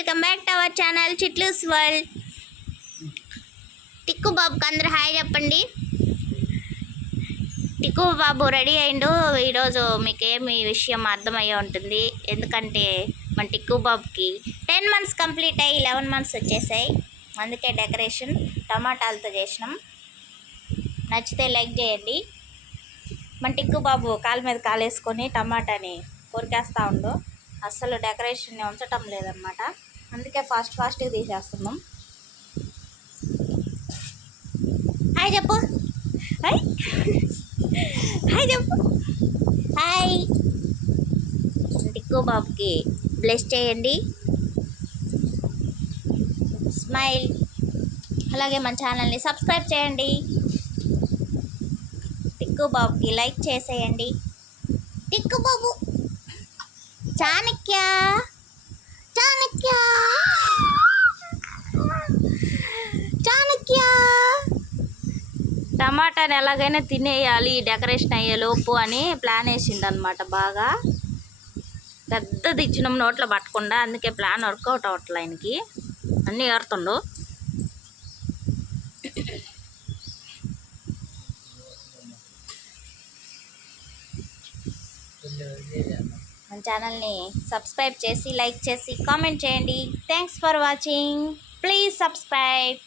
Welcome back to our channel Chitloos world. Tikku బాబుకి అందరూ hi చెప్పండి. టిక్కు బాబు రెడీ అయిండు. ఈరోజు మీకు ఏమి విషయం అర్థమయ్యే ఉంటుంది, ఎందుకంటే మన టిక్కు బాబుకి 10 months కంప్లీట్ అయ్యి 11 months వచ్చేసాయి. అందుకే డెకరేషన్ టమాటాలతో చేసినాం. నచ్చితే లైక్ చేయండి. మన టిక్కు బాబు కాలు మీద కాలు వేసుకొని టమాటాని కొరికేస్తూ ఉండు. అస్సలు డెకరేషన్ ఉంచటం లేదనమాట, అందుకే ఫాస్ట్గా తీసేస్తున్నాం. హాయ్ చెప్పు, హాయ్ హాయ్ చెప్పు, హాయ్. టిక్కు బాబుకి బ్లెస్ చేయండి, స్మైల్. అలాగే మన ఛానల్ని సబ్స్క్రైబ్ చేయండి. టిక్కు బాబుకి లైక్ చేసేయండి. టిక్కు బాబు చాణక్య చాణక్య చాణక్య. టమాటాని ఎలాగైనా తినేయాలి డెకరేషన్ అయ్యేలోపు అని ప్లాన్ వేసిండనమాట. బాగా పెద్దది ఇచ్చినాం నోట్లో పట్టకుండా, అందుకే ప్లాన్ వర్కౌట్ అవ్వట్లే. ఆయనకి అన్నీ ఏరుతుండు. మన ఛానల్ని సబ్స్క్రైబ్ చేసి లైక్ చేసి కామెంట్ చేయండి. Thanks for watching. Please subscribe.